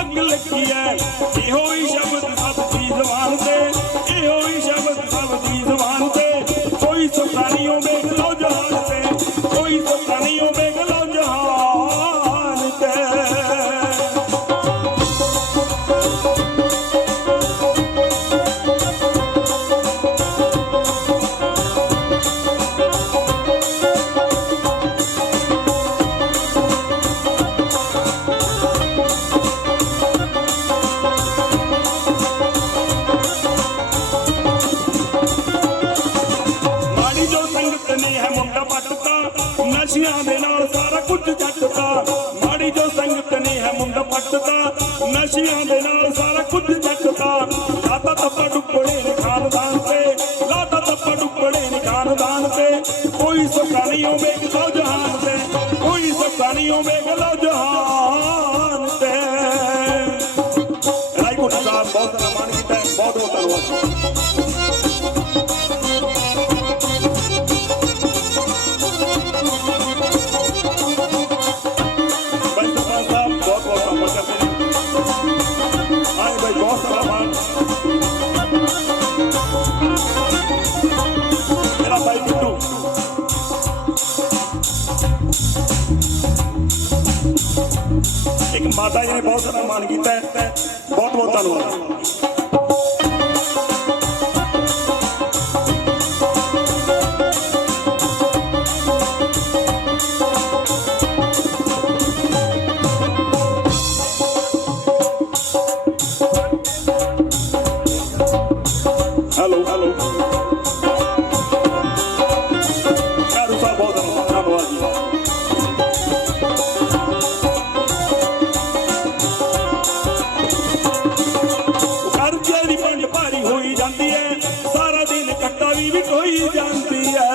ਅੱਗ ਲੱਗੀ ਐ ਇਹੋ ਹੀ ਸ਼ਬਦ ਨੇ ਮੁੰਡਾ ਪੱਟਦਾ ਨਸ਼ਿਆਂ ਦੇ ਨਾਲ ਸਾਰਾ ਕੁਝ ਜੱਟਦਾ। ਮਾੜੀ ਜੋ ਸੰਗਤ ਨੇ ਹੈ ਮੁੰਡਾ ਪੱਟਦਾ। ਨਸ਼ਿਆਂ ਦੇ ਨਾਲ ਸਾਰਾ ਕੁਝ ਜੱਟਦਾ। ਲਾਤਾ ਤੱਪਾ ਡੁੱਬੜੇ ਨੇ ਖਾਨਦਾਨ ਤੇ। ਲਾਤਾ ਤੱਪਾ ਡੁੱਬੜੇ ਨੇ ਖਾਨਦਾਨ ਤੇ। ਕੋਈ ਸੁੱਖਾ ਨਹੀਂ ਉਹ ਜਹਾਨ ਤੇ। ਕੋਈ ਸੁੱਖਾ ਨਹੀਂ ਉਹ ਇੱਕ ਮਾਤਾ ਜੀ ਨੇ ਬਹੁਤ ਸਨਮਾਨ ਕੀਤਾ ਬਹੁਤ ਬਹੁਤ ਧੰਨਵਾਦ। ਵੀ ਕੋਈ ਜਾਂਦੀ ਹੈ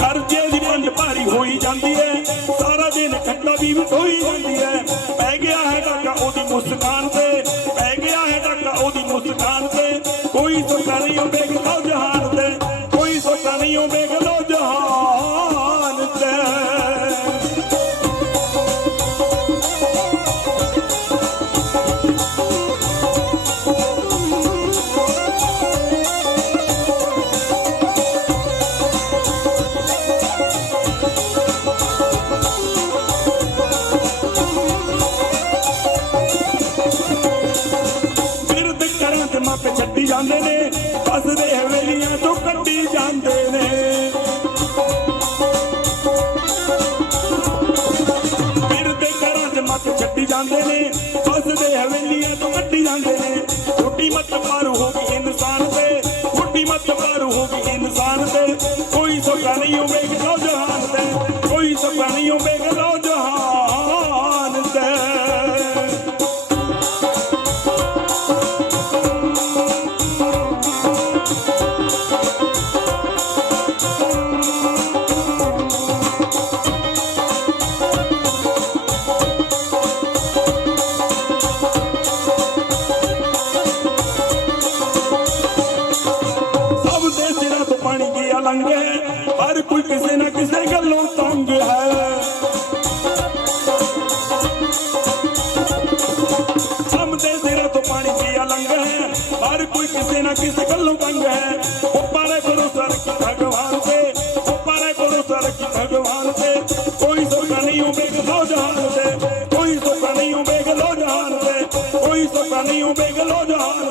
ਕਰਜ਼ੇ ਦੀ ਪੰਜ ਭਾਰੀ ਹੋਈ ਜਾਂਦੀ ਹੈ ਸਾਰਾ ਦਿਨ ਖੱਟਾ ਵੀ ਵੀ ਕੋਈ ਜਾਂਦੀ ਹੈ ਪੈ ਗਿਆ ਹੈ ਡਾਕਾ ਉਹਦੀ ਮੁਸਕਾਨ। ਮਾਪੇ ਜਾਂਦੇ ਨੇ ਫਸਦੇ ਹਵੇਲੀਆਂ ਤੋਂ ਕੱਢੀ ਜਾਂਦੇ ਨੇ। ਫਿਰਦੇ ਘਰਾਂ ਚ ਮੱਤ ਛੱਡੀ ਜਾਂਦੇ ਨੇ ਫਸਦੇ ਹਵੇਲੀਆਂ ਤੋਂ ਕੱਢੀ ਜਾਂਦੇ ਨੇ। ਛੋਟੀ ਮੱਤ ਮਾਰੂ ਹੋ ਗਈ ਇਨਸਾਨ ਤੇ। ਗਿਆ ਹਰ ਕੋਈ ਕਿਸੇ ਨਾ ਕਿਸੇ ਗੱਲੋਂ ਤੰਗ ਹੈ। ਸਭ ਸਿਰਾਂ ਤੋਂ ਪਾਣੀ ਗਿਆ ਲੰਘੇ ਹਰ ਕੋਈ ਕਿਸੇ ਨਾ ਕਿਸੇ ਗੱਲੋਂ ਤੰਗ ਹੈ। ਉੱਪਰ ਕਰੋ ਸਰ ਕੀ ਭਗਵਾਨ ਤੇ, ਉੱਪਰ ਕਰੋ ਸਰ ਕੀ ਭਗਵਾਨ ਤੇ। ਕੋਈ ਸੋਕਾ ਨਹੀਂ ਉਹ ਵੇਖ ਲੋ ਜਹਾਨ ਤੇ, ਕੋਈ ਸੋਕਾ ਨਹੀਂ ਉਹ ਲੋ ਜਹਾਨ ਤੇ, ਕੋਈ ਸੋਕਾ ਨਹੀਂ ਉਹ ਲੋ ਜਹਾਨ